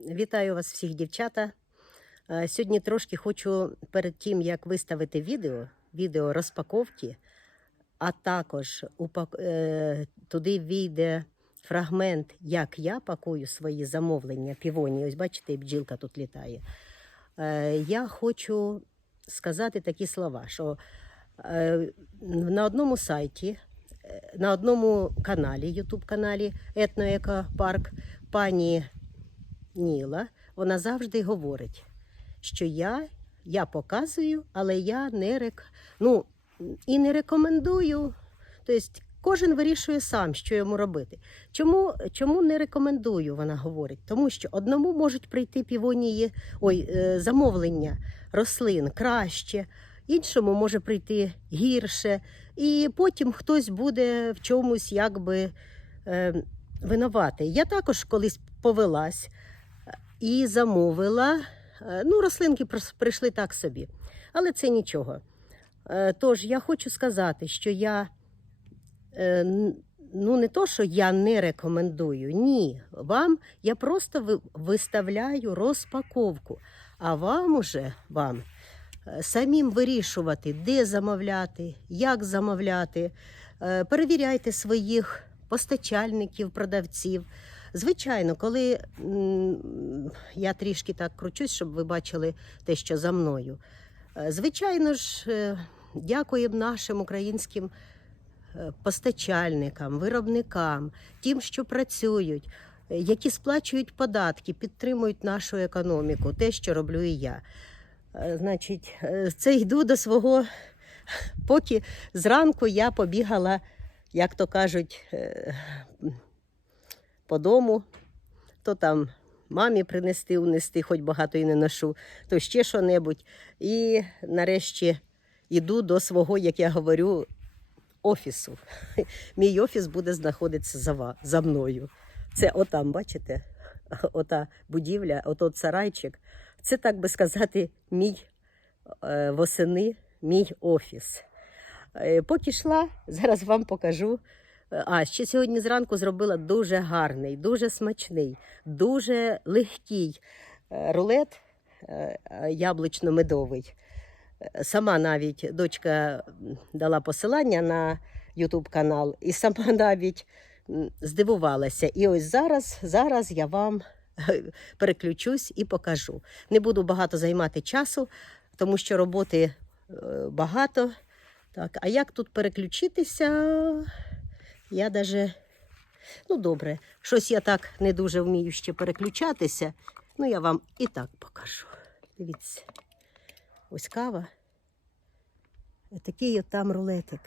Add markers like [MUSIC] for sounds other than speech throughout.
Вітаю вас всіх, дівчата. Е, Сьогодні трошки хочу перед тим, як виставити відео, відео розпаковки, а також е, туди війде фрагмент, як я пакую свої замовлення півоні. Ось бачите, бджілка тут літає. Е, Я хочу сказати такі слова, що на одному сайті, на одному каналі, Ютуб-каналі Етноекопарк, пані Ніла, вона завжди говорить, що я, я показую, але я не рек... ну, і не рекомендую. Тобто кожен вирішує сам, що йому робити. Чому, чому не рекомендую, вона говорить? Тому що одному можуть прийти півонії, ой, е, замовлення рослин краще, іншому може прийти гірше, і потім хтось буде в чомусь якби е. Я також колись повелась і замовила. Е, Ну, рослинки прийшли так собі, але це нічого. Е, Тож я хочу сказати, що я е, ну не то, що я не рекомендую, ні. Вам я просто виставляю розпаковку, а вам уже вам самим вирішувати, де замовляти, як замовляти. Перевіряйте своїх постачальників, продавців. Звичайно, коли я трішки так кручусь, щоб ви бачили те, що за мною. Е, Звичайно ж, е, дякуємо нашим українським е, постачальникам, виробникам, тим, що працюють, які сплачують податки, підтримують нашу економіку, те, що роблю і я. Значить, це йду до свого, поки зранку я побігала, як то кажуть, по дому, то там мамі принести, унести, хоч багато і не ношу, то ще що-небудь. І нарешті йду до свого, як я говорю, офісу. [LAUGHS] Мій офіс буде знаходитися за, за мною. Це отам, бачите? [LAUGHS] Ота будівля, отот сарайчик. Це, так би сказати, мій е, восени, мій офіс. Е, Поки йшла, зараз вам покажу. Е, А, ще сьогодні зранку зробила дуже гарний, дуже смачний, дуже легкий е, рулет е, яблучно-медовий. Сама навіть дочка дала посилання на YouTube канал, і сама [LAUGHS] навіть здивувалася. І ось зараз, зараз я вам переключусь і покажу. Не буду багато займати часу, тому що роботи багато. Так, а як тут переключитися? Я даже, ну добре, щось я так не дуже вмію ще переключатися. Ну, я вам і так покажу. Дивіться, ось кава. Такий от там рулетик.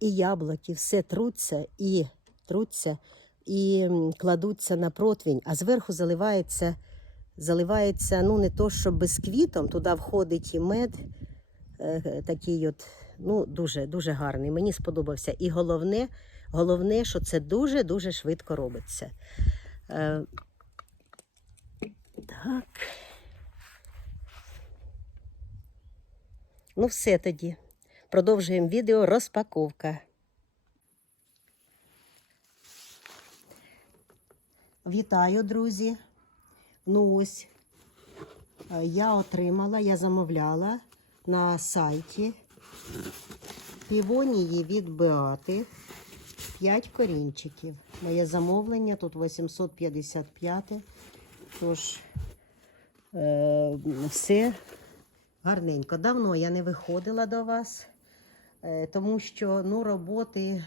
І яблуки, все труться і труться, і кладуться на противень, а зверху заливається, заливається, ну не то, що бисквітом, туди входить і мед, е, такий от, ну, дуже, дуже гарний. Мені сподобався. І головне, головне, що це дуже-дуже швидко робиться. Е, так. Ну, все тоді. Продовжуємо відео розпаковка. Вітаю, друзі. Ну ось е, я отримала, я замовляла на сайті півонії від Беати 5 корінчиків. Моє замовлення тут 855. Тож е, все гарненько. Давно я не виходила до вас, е, тому що ну, роботи,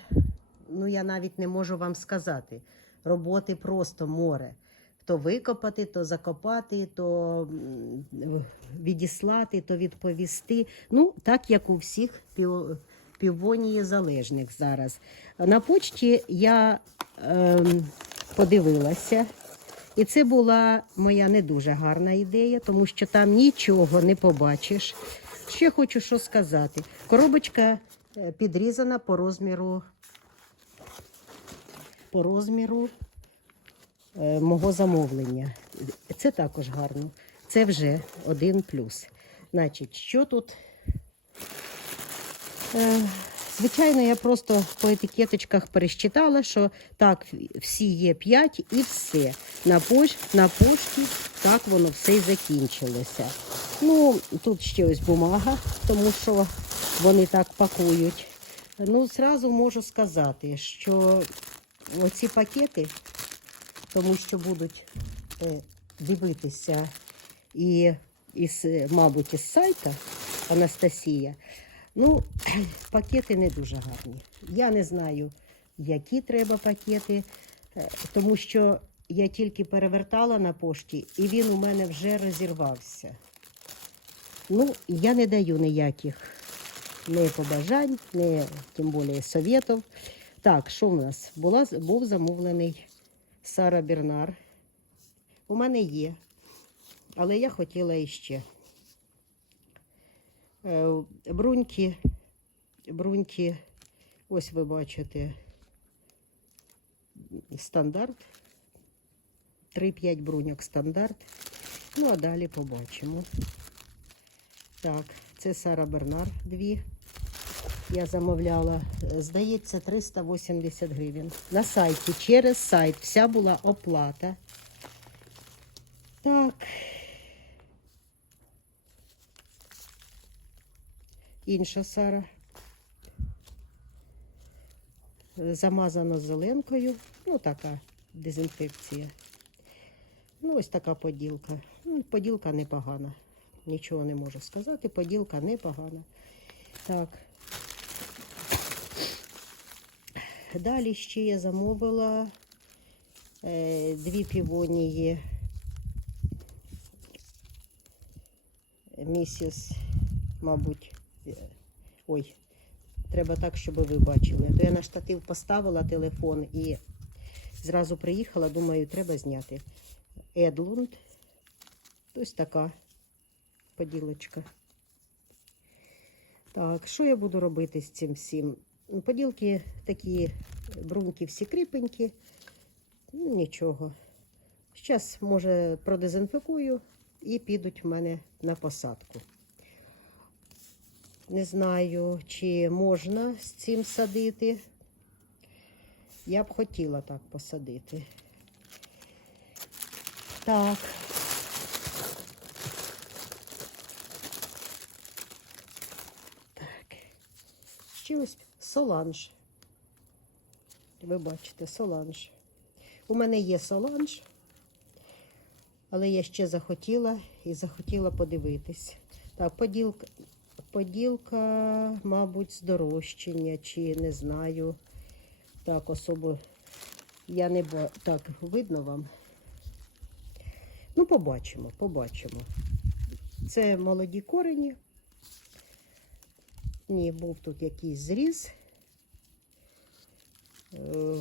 ну я навіть не можу вам сказати. Роботи просто море. То викопати, то закопати, то відіслати, то відповісти. Ну, так як у всіх пів, півонії залежних зараз. На почті я ем, подивилася, і це була моя не дуже гарна ідея, тому що там нічого не побачиш. Ще хочу що сказати. Коробочка е, підрізана по розміру, по розміру е, мого замовлення. Це також гарно. Це вже один плюс. Значить, що тут? Е, Звичайно, я просто по етикеточках пересчитала, що так, всі є 5 і все. На, пош... пошті так воно все і закінчилося. Ну, тут ще ось бумага, тому що вони так пакують. Ну, зразу можу сказати, що оці пакети, тому що будуть е, дивитися і із, е, мабуть, із сайта Анастасія. Ну, [CLEARS THROAT] пакети не дуже гарні. Я не знаю, які треба пакети, е, тому що я тільки перевертала на пошті, і він у мене вже розірвався. Ну, я не даю ніяких не побажань, не тим більше советів. Так, що в нас? Була, був замовлений Сара Бернар. У мене є, але я хотіла іще. Е, Бруньки, бруньки, ось ви бачите, стандарт. 3-5 бруньок стандарт. Ну, а далі побачимо. Так, це Сара Бернар дві. Я замовляла, е, здається, 380 гривень. На сайті, через сайт. Вся була оплата. Так. Інша Сара. Замазано зеленкою. Ну, така дезінфекція. Ну, ось така поділка. Ну, поділка непогана. Нічого не можу сказати. Поділка непогана. Так. Далі ще я замовила е, дві півонії місіс, мабуть, е, ой, треба так, щоб ви бачили. То я на штатив поставила телефон і зразу приїхала, думаю, треба зняти. Едлунд. Ось така поділочка. Так, що я буду робити з цим всім? Поділки такі бруньки всі кріпенькі. Ну, нічого. Зараз, може, продезінфікую і підуть в мене на посадку. Не знаю, чи можна з цим садити. Я б хотіла так посадити. Так. Ще соланж. Ви бачите, соланж. У мене є соланж, але я ще захотіла і захотіла подивитись. Так, поділка, поділка, мабуть, здорожчання, чи не знаю. Так, особо я не ба... Так, видно вам? Ну, побачимо, побачимо. Це молоді корені. Ні, був тут якийсь зріз. Е,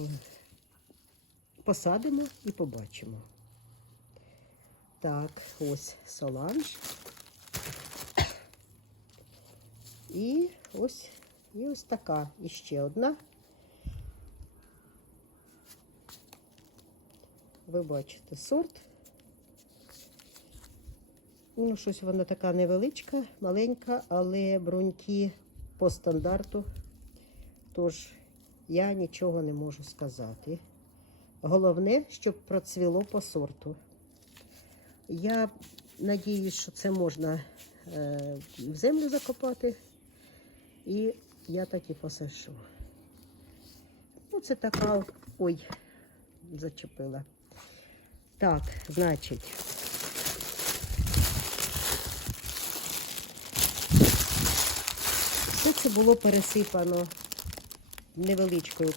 Посадимо і побачимо. Так, ось соланж. І ось, і ось така іще одна. Ви бачите сорт. Ну, щось вона така невеличка, маленька, але бруньки по стандарту. Тож я нічого не можу сказати. Головне, щоб процвіло по сорту. Я надіюсь, що це можна е, в землю закопати. І я так і посаджу. Ну, це така, ой, зачепила. Так, значить. Все було пересипано невеличкою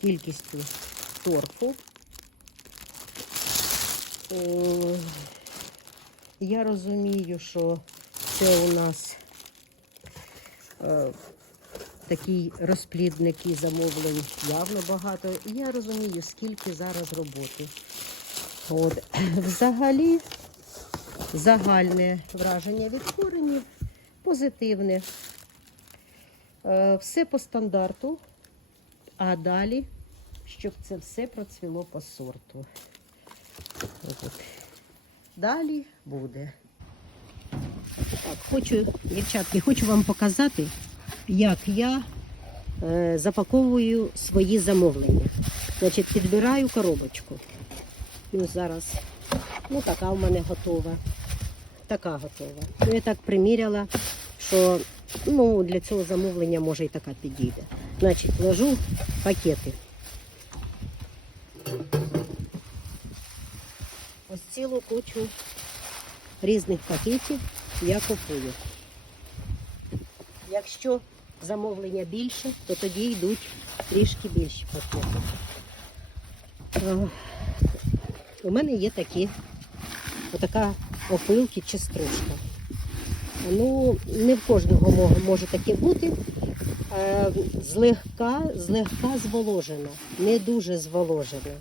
кількістю торфу. Я розумію, що це у нас е, такий розплідник і замовлень явно багато. І я розумію, скільки зараз роботи. От. [CLEARS THROAT] Взагалі, загальне враження від коренів позитивне. Е, Все по стандарту, а далі, щоб це все процвіло по сорту. От. Далі буде. Так, хочу, дівчатки, хочу вам показати, як я е, запаковую свої замовлення. Значить, підбираю коробочку. Ну, зараз, ну, така в мене готова. Така готова. Ну, я так приміряла, що ну, для цього замовлення може і така підійде. Значить, ложу пакети. Ось цілу кучу різних пакетів я купую. Якщо замовлення більше, то тоді йдуть трішки більші пакети. Е, У мене є такі, отака опилки чи стружка. Ну, не в кожного може таке бути. Е, Злегка, злегка зволожена, не дуже зволожена.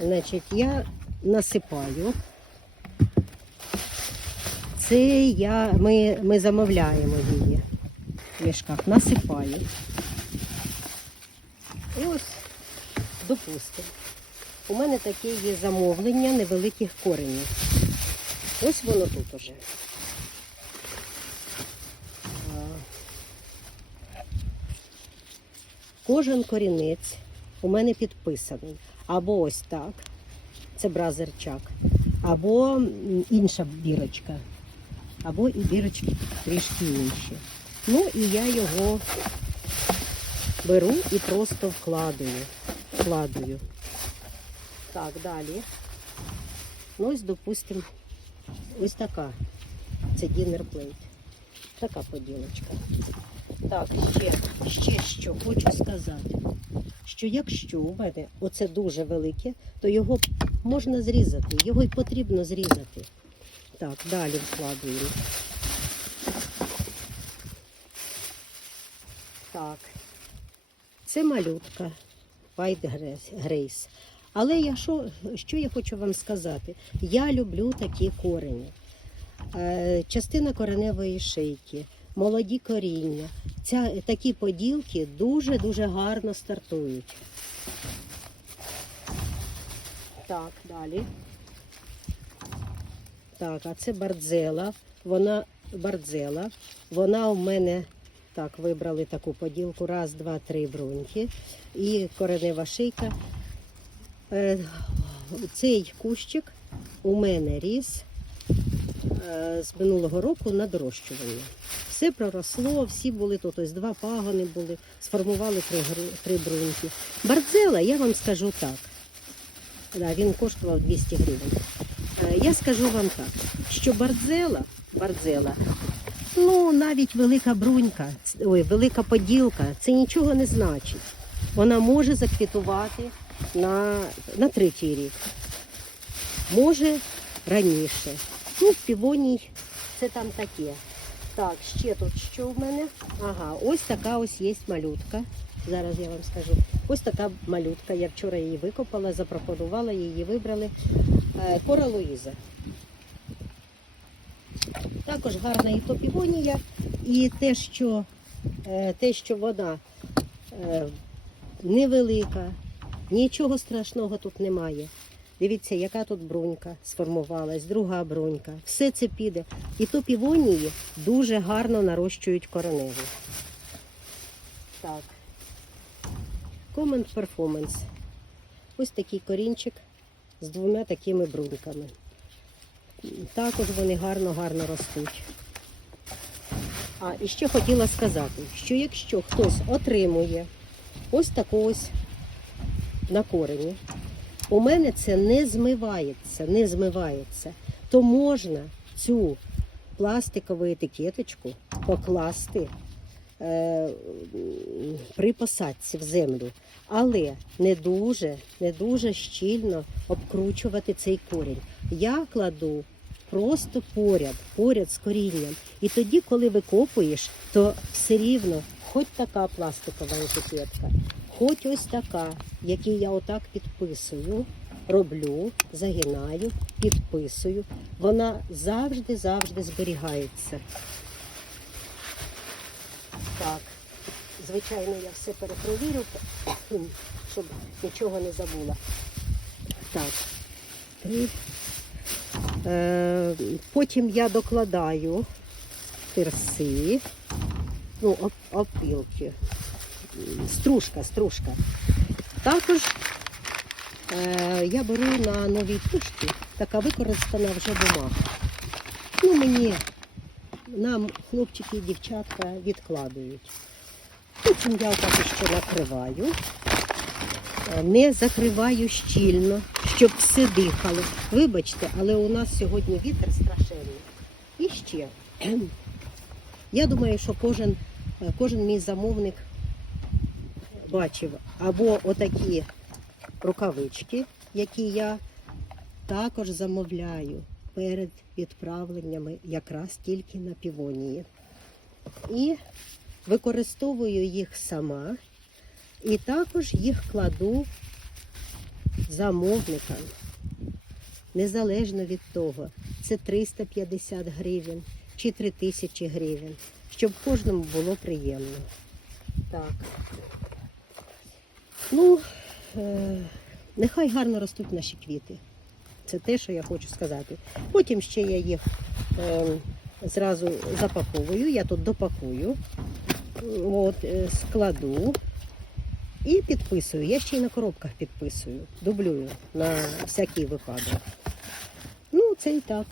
Значить, я насипаю. Це я, ми, ми замовляємо її в мішках, насипаю. І ось, допустимо, у мене таке є замовлення невеликих коренів. Ось воно тут уже. А, Кожен корінець у мене підписаний. Або ось так, це бразерчак, або інша бірочка, або і бірочки трішки інші. Ну і я його беру і просто вкладаю. вкладаю. Так, далі. Ну, ось, допустимо, ось така. Це дінер плейт. Така поділочка. Так, ще, ще що хочу сказати, що якщо у мене оце дуже велике, то його можна зрізати, його й потрібно зрізати. Так, далі вкладуємо. Так, це малютка White Grace-. Але я що, що я хочу вам сказати? Я люблю такі корені. Е, частина кореневої шийки, молоді коріння. Ця, такі поділки дуже-дуже гарно стартують. Так, далі. Так, а це бардзела. Вона бардзела. Вона у мене так, вибрали таку поділку. Раз, два, три бруньки. І коренева шийка. Е, Цей кущик у мене ріс е, з минулого року на дорощування. Все проросло, всі були тут, ось два пагони були, сформували три, три бруньки. Бардзела, я вам скажу так. Да, він коштував 200 гривень. Е, Я скажу вам так, що бардзела, бардзела, ну навіть велика брунька, ой, велика поділка, це нічого не значить. Вона може заквітувати на, на третій рік. Може раніше. Ну, півоній це там таке. Так, ще тут що в мене? Ага, ось така ось є малютка. Зараз я вам скажу. Ось така малютка. Я вчора її викопала, запропонувала, її вибрали. Е, Кора Луїза. Також гарна і то півонія, і те, що, е, те, що вона е, невелика, нічого страшного тут немає. Дивіться, яка тут брунька сформувалась, друга брунька. Все це піде. І то півонії дуже гарно нарощують кореневу. Так. Common Performance. Ось такий корінчик з двома такими бруньками. Також вони гарно-гарно ростуть. А і ще хотіла сказати, що якщо хтось отримує ось таку на корені, у мене це не змивається, не змивається, то можна цю пластикову етикеточку покласти е, при посадці в землю, але не дуже, не дуже щільно обкручувати цей корінь. Я кладу просто поряд, поряд з корінням. І тоді, коли викопуєш, то все рівно, хоч така пластикова етикетка, хоч ось така, які я отак підписую, роблю, загинаю, підписую, вона завжди-завжди зберігається. Так, звичайно, я все перепровірю, [CLEARS THROAT] щоб нічого не забула. Так, три. Е, потім я докладаю тирси. ну, оп- опілки. М, Стружка, стружка. Також е, я беру на новій пошті, така використана вже бумага. Ну, мені нам хлопчики і дівчатка відкладують. Потім я так ще накриваю, Е, не закриваю щільно, щоб все дихало. Вибачте, але у нас сьогодні вітер страшенний. І ще. [CLEARS THROAT] Я думаю, що кожен, е, кожен мій замовник бачив або отакі рукавички, які я також замовляю перед відправленнями якраз тільки на півонії. І використовую їх сама, і також їх кладу замовникам. Незалежно від того, це 350 гривень чи 3000 гривень, щоб кожному було приємно. Так. Ну, е, нехай гарно ростуть наші квіти. Це те, що я хочу сказати. Потім ще я їх е, зразу запаковую, я тут допакую, от, е, складу і підписую. Я ще й на коробках підписую, дублюю на всякий випадок. Ну, це і так.